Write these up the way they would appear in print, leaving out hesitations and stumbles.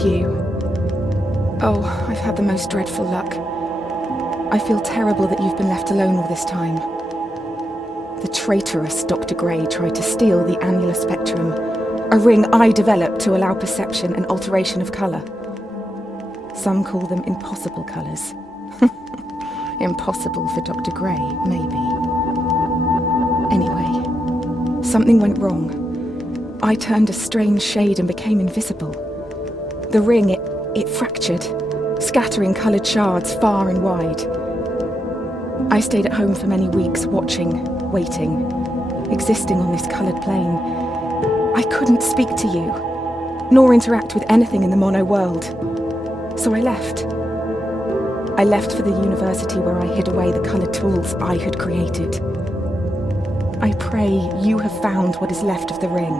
it's you. Oh, I've had the most dreadful luck. I feel terrible that you've been left alone all this time. The traitorous Dr. Gray tried to steal the annular spectrum, a ring I developed to allow perception and alteration of colour. Some call them impossible colours. Impossible for Dr. Gray, maybe. Anyway, something went wrong. I turned a strange shade and became invisible. The ring, it fractured, scattering coloured shards far and wide. I stayed at home for many weeks, watching, waiting, existing on this coloured plane. I couldn't speak to you, nor interact with anything in the mono world. So I left. I left for the university where I hid away the coloured tools I had created. I pray you have found what is left of the ring.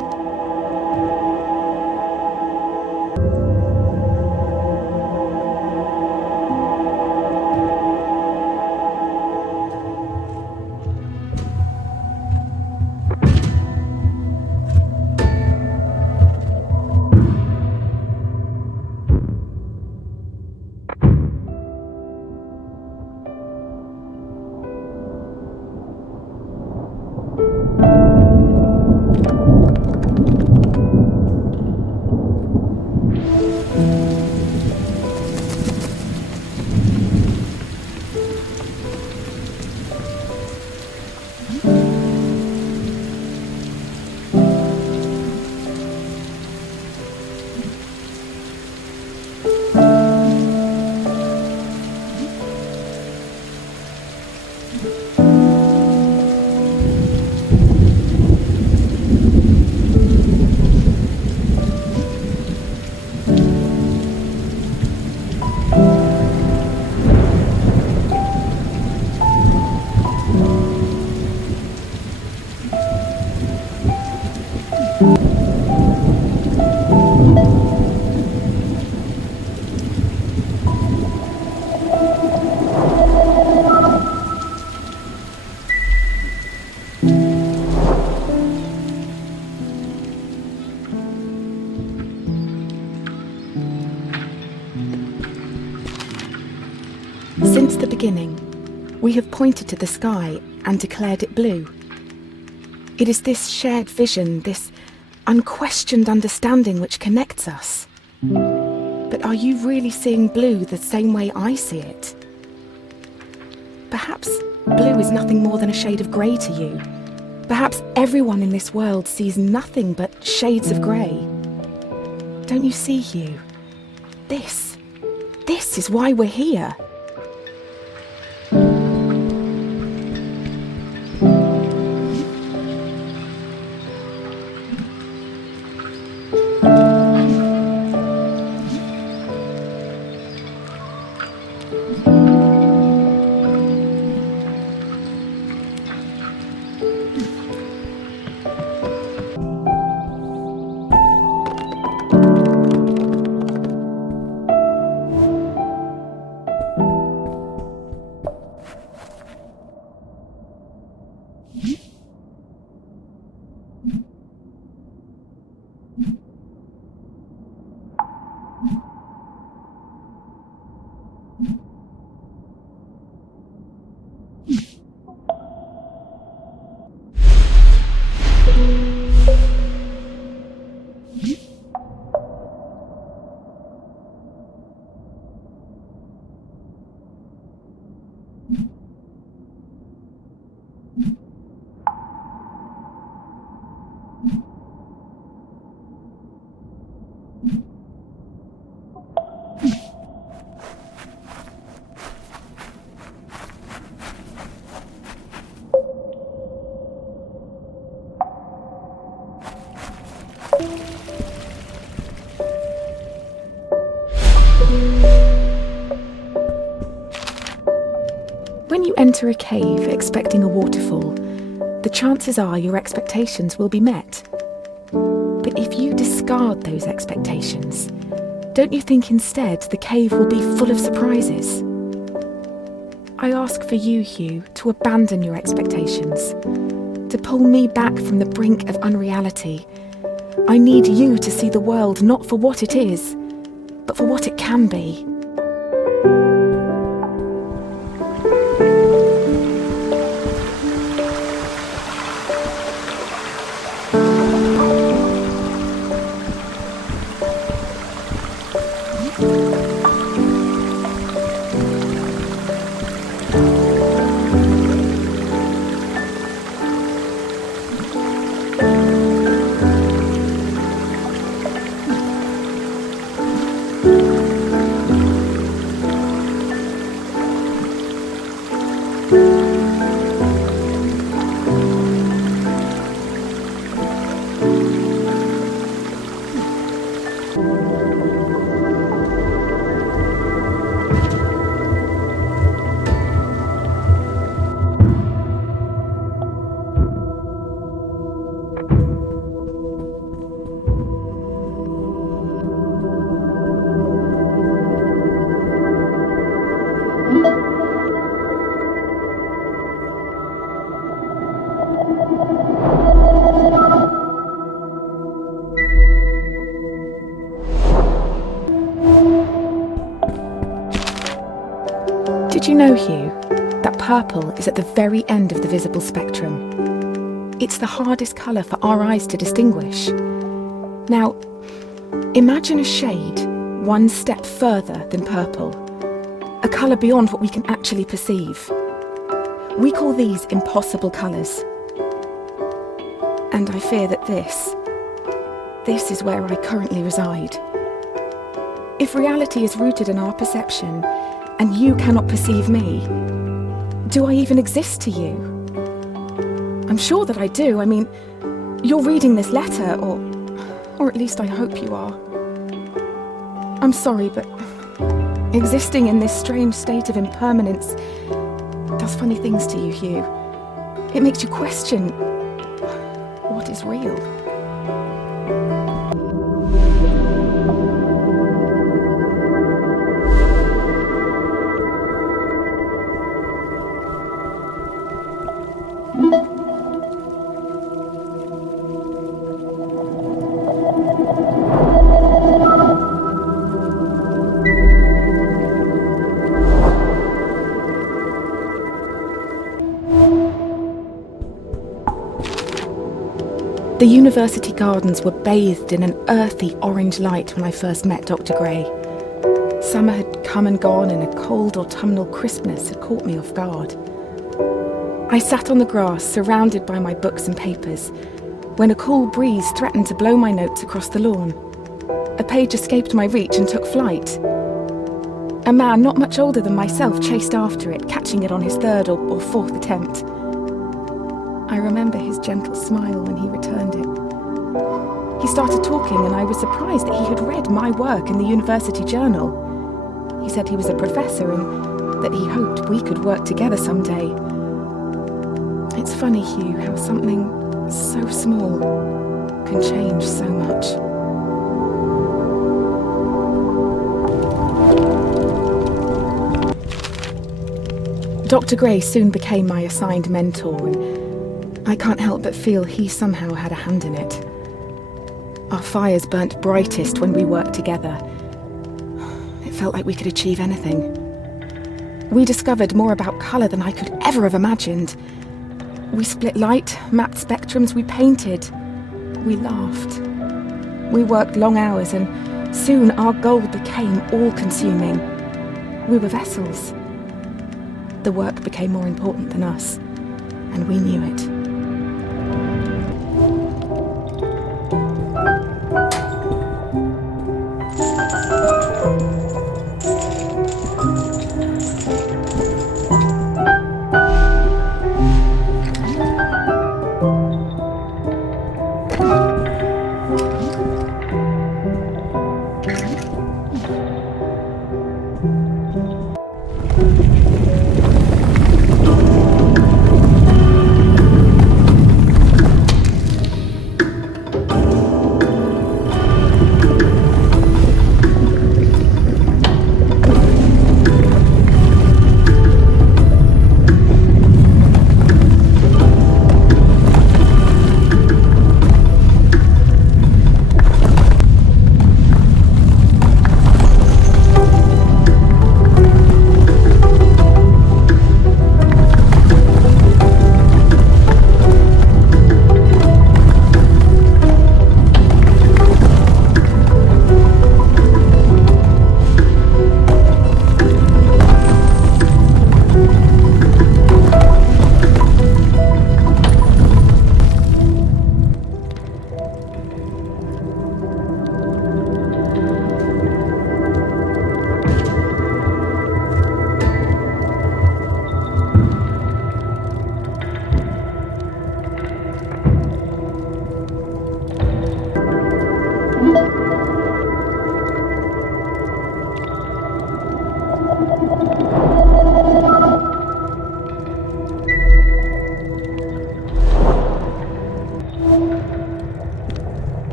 Since the beginning, we have pointed to the sky and declared it blue. It is this shared vision, this unquestioned understanding which connects us. But are you really seeing blue the same way I see it? Perhaps blue is nothing more than a shade of grey to you. Perhaps everyone in this world sees nothing but shades of grey. Don't you see, Hugh? This is why we're here. When you enter a cave expecting a waterfall, the chances are your expectations will be met. But if you discard those expectations, don't you think instead the cave will be full of surprises? I ask for you, Hugh, to abandon your expectations, to pull me back from the brink of unreality. I need you to see the world not for what it is, but for what it can be. Did you know, Hugh, that purple is at the very end of the visible spectrum? It's the hardest colour for our eyes to distinguish. Now, imagine a shade one step further than purple, a colour beyond what we can actually perceive. We call these impossible colours. And I fear that this is where I currently reside. If reality is rooted in our perception, and you cannot perceive me, do I even exist to you? I'm sure that I do. I mean, you're reading this letter, or at least I hope you are. I'm sorry, but existing in this strange state of impermanence does funny things to you, Hugh. It makes you question what is real. The university gardens were bathed in an earthy orange light when I first met Dr. Gray. Summer had come and gone and a cold autumnal crispness had caught me off guard. I sat on the grass, surrounded by my books and papers, when a cool breeze threatened to blow my notes across the lawn. A page escaped my reach and took flight. A man not much older than myself chased after it, catching it on his third or fourth attempt. I remember his gentle smile when he returned it. He started talking and I was surprised that he had read my work in the university journal. He said he was a professor and that he hoped we could work together someday. It's funny, Hugh, how something so small can change so much. Dr. Gray soon became my assigned mentor, and I can't help but feel he somehow had a hand in it. Our fires burnt brightest when we worked together. It felt like we could achieve anything. We discovered more about colour than I could ever have imagined. We split light, mapped spectrums, we painted, we laughed. We worked long hours and soon our goal became all-consuming. We were vessels. The work became more important than us, and we knew it.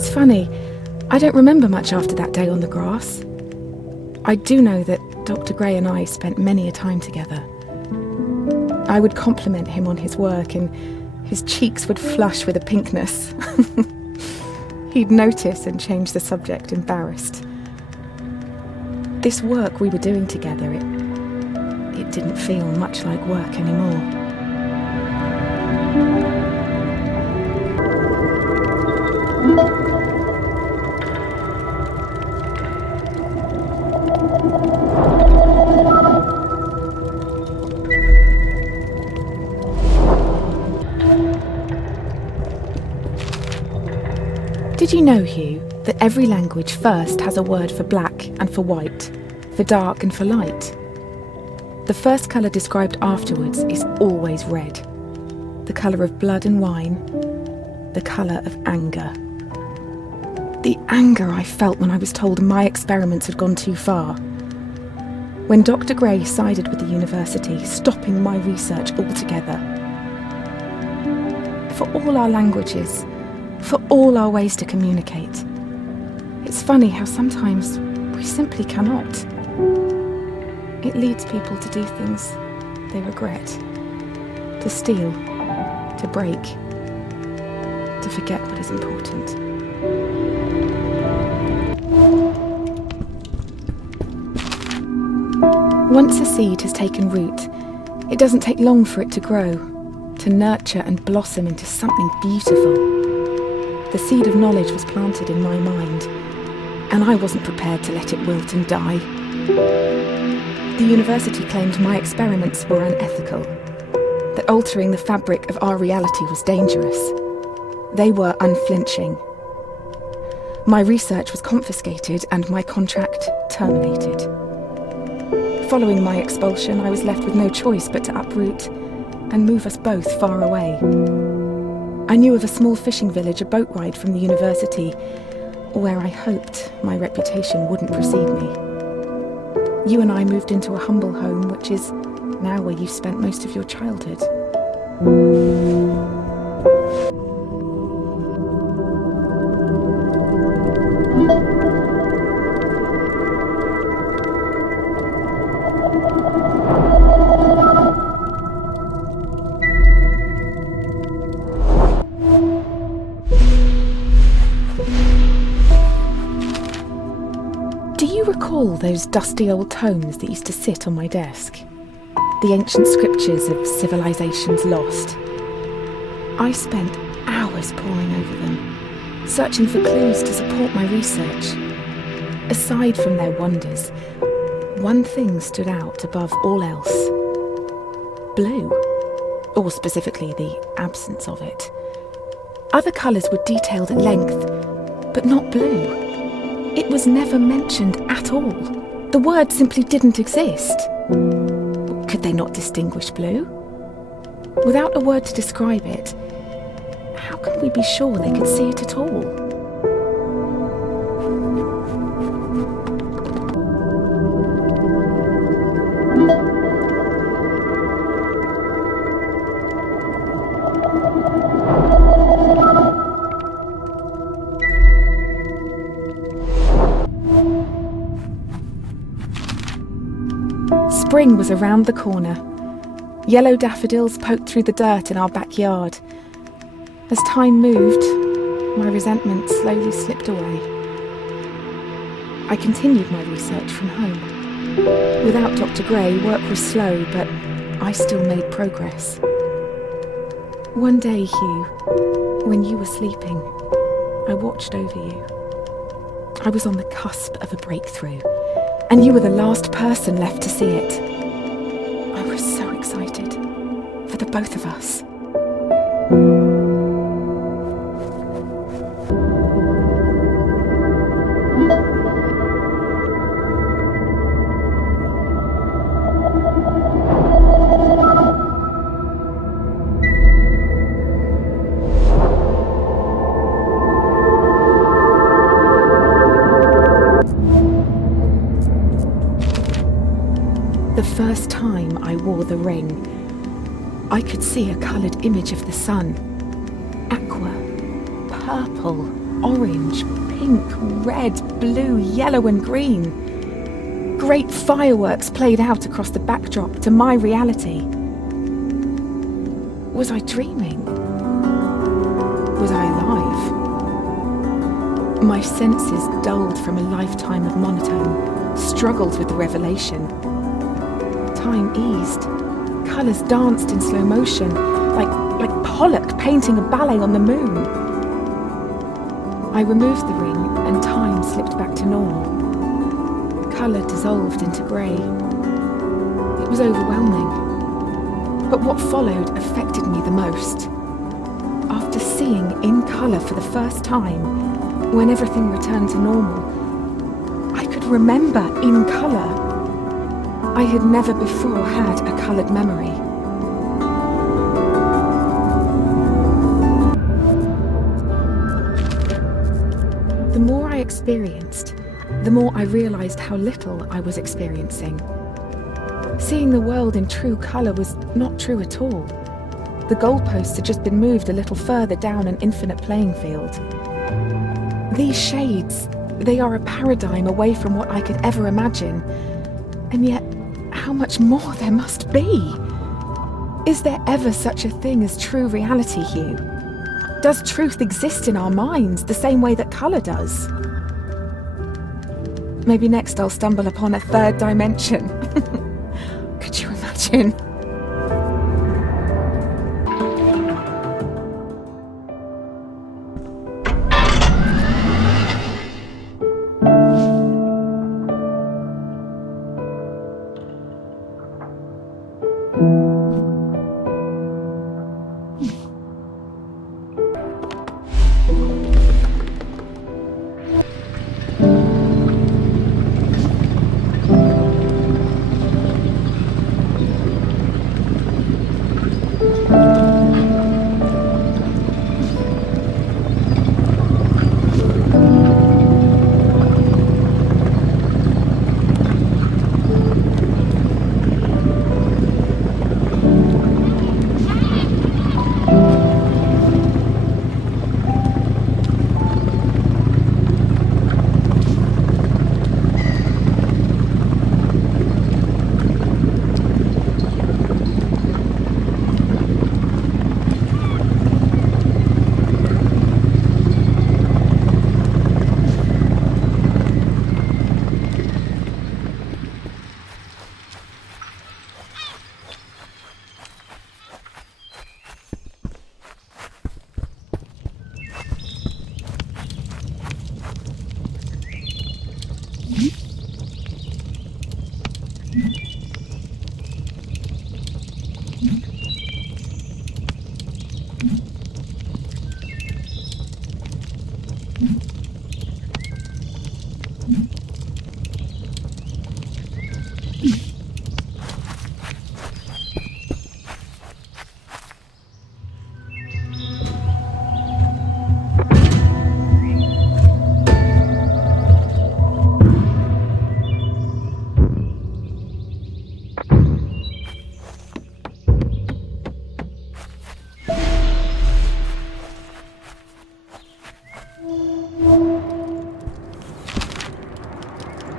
It's funny, I don't remember much after that day on the grass. I do know that Dr. Gray and I spent many a time together. I would compliment him on his work and his cheeks would flush with a pinkness. He'd notice and change the subject, embarrassed. This work we were doing together, it didn't feel much like work anymore. Did you know, Hugh, that every language first has a word for black and for white, for dark and for light? The first colour described afterwards is always red. The colour of blood and wine, the colour of anger. The anger I felt when I was told my experiments had gone too far. When Dr. Gray sided with the university, stopping my research altogether. For all our languages, for all our ways to communicate, it's funny how sometimes we simply cannot. It leads people to do things they regret, to steal, to break, to forget what is important. Once a seed has taken root, it doesn't take long for it to grow, to nurture and blossom into something beautiful. The seed of knowledge was planted in my mind, and I wasn't prepared to let it wilt and die. The university claimed my experiments were unethical, that altering the fabric of our reality was dangerous. They were unflinching. My research was confiscated and my contract terminated. Following my expulsion, I was left with no choice but to uproot and move us both far away. I knew of a small fishing village a boat ride from the university, where I hoped my reputation wouldn't precede me. You and I moved into a humble home, which is now where you've spent most of your childhood. Recall those dusty old tomes that used to sit on my desk, the ancient scriptures of civilizations lost. I spent hours poring over them, searching for clues to support my research. Aside from their wonders, one thing stood out above all else: blue, or specifically the absence of it. Other colours were detailed at length, but not blue. It was never mentioned at all. The word simply didn't exist. Could they not distinguish blue? Without a word to describe it, how can we be sure they could see it at all? Spring was around the corner. Yellow daffodils poked through the dirt in our backyard. As time moved, my resentment slowly slipped away. I continued my research from home. Without Dr. Gray, work was slow, but I still made progress. One day, Hugh, when you were sleeping, I watched over you. I was on the cusp of a breakthrough, and you were the last person left to see it. I was so excited for the both of us. The first time I wore the ring, I could see a coloured image of the sun. Aqua, purple, orange, pink, red, blue, yellow and green. Great fireworks played out across the backdrop to my reality. Was I dreaming? Was I alive? My senses dulled from a lifetime of monotone, struggled with the revelation. Time eased. Colours danced in slow motion, like Pollock painting a ballet on the moon. I removed the ring and time slipped back to normal. Colour dissolved into grey. It was overwhelming. But what followed affected me the most. After seeing in colour for the first time, when everything returned to normal, I could remember in colour. I had never before had a coloured memory. The more I experienced, the more I realised how little I was experiencing. Seeing the world in true colour was not true at all. The goalposts had just been moved a little further down an infinite playing field. These shades, they are a paradigm away from what I could ever imagine. And yet, how much more there must be? Is there ever such a thing as true reality, Hugh? Does truth exist in our minds the same way that colour does? Maybe next I'll stumble upon a third dimension. Could you imagine?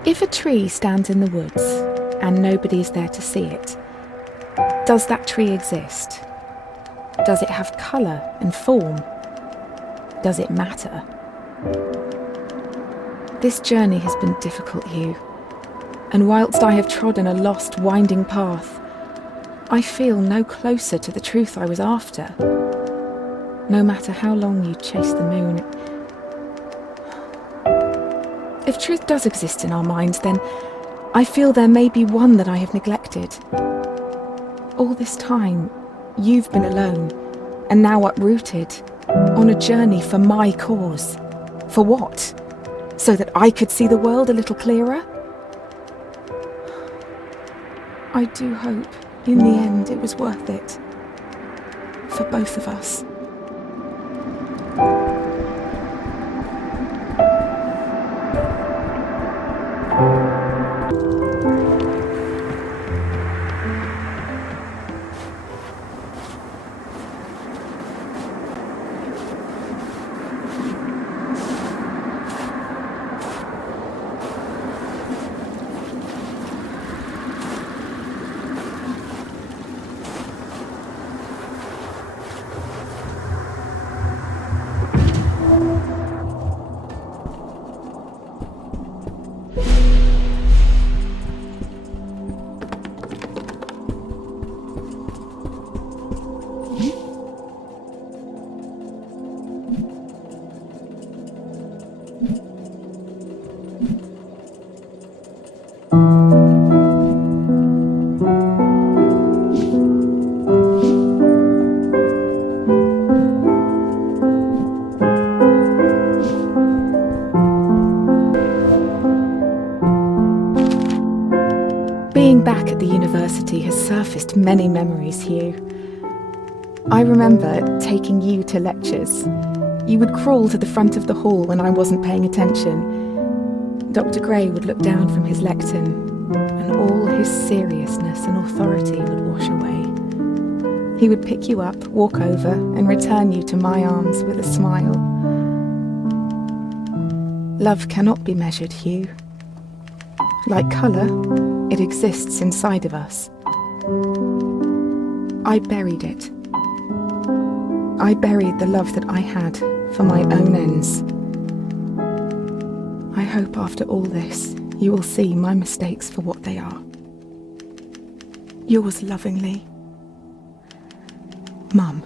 If a tree stands in the woods and nobody's there to see it, does that tree exist? Does it have colour and form? Does it matter? This journey has been difficult, Hugh, and whilst I have trodden a lost, winding path, I feel no closer to the truth I was after. No matter how long you chase the moon. If truth does exist in our minds, then I feel there may be one that I have neglected. All this time, you've been alone, and now uprooted, on a journey for my cause. For what? So that I could see the world a little clearer? I do hope, in the end, it was worth it. For both of us. university has surfaced many memories, Hugh. I remember taking you to lectures. You would crawl to the front of the hall when I wasn't paying attention. Dr. Gray would look down from his lectern, and all his seriousness and authority would wash away. He would pick you up, walk over, and return you to my arms with a smile. Love cannot be measured, Hugh. Like colour, it exists inside of us. I buried it. I buried the love that I had for my own ends. I hope after all this, you will see my mistakes for what they are. Yours lovingly, Mum.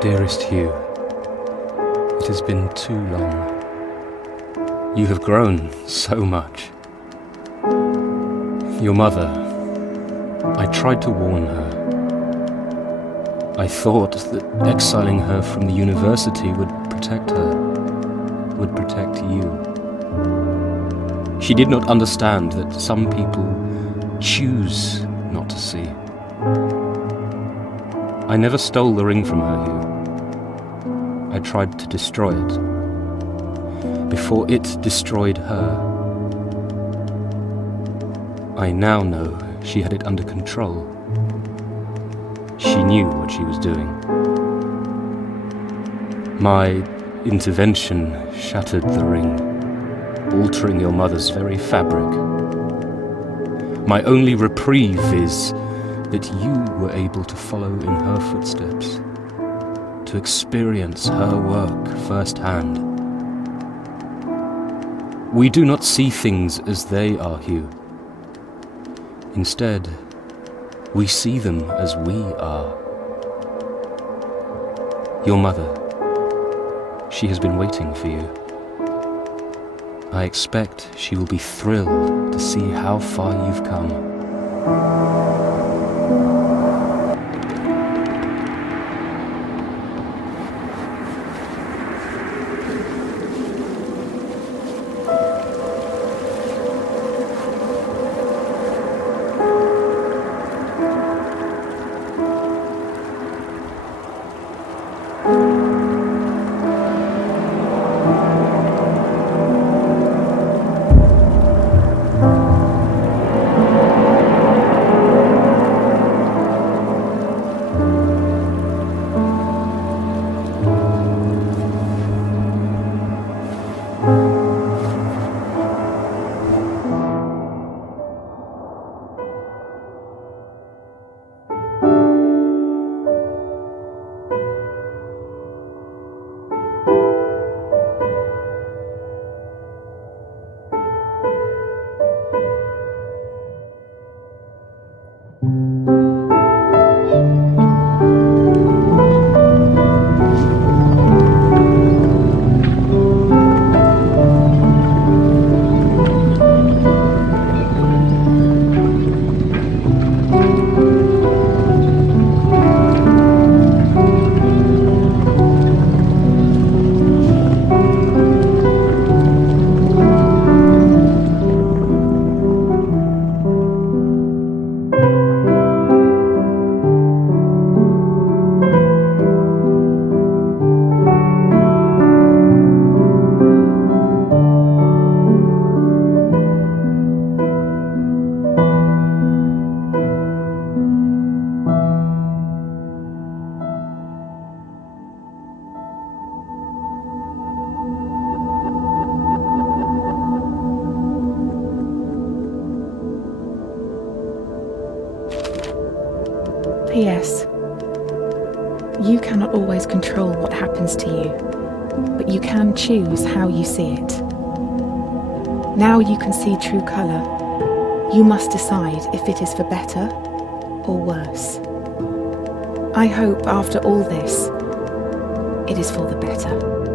Dearest Hugh, it has been too long. You have grown so much. Your mother, I tried to warn her. I thought that exiling her from the university would protect her, would protect you. She did not understand that some people choose not to see. I never stole the ring from her, Hugh. I tried to destroy it, before it destroyed her. I now know she had it under control. She knew what she was doing. My intervention shattered the ring, altering your mother's very fabric. My only reprieve is that you were able to follow in her footsteps, to experience her work firsthand. We do not see things as they are, Hugh. Instead, we see them as we are. Your mother, she has been waiting for you. I expect she will be thrilled to see how far you've come. P.S. You cannot always control what happens to you, but you can choose how you see it. Now you can see true colour. You must decide if it is for better or worse. I hope after all this, it is for the better.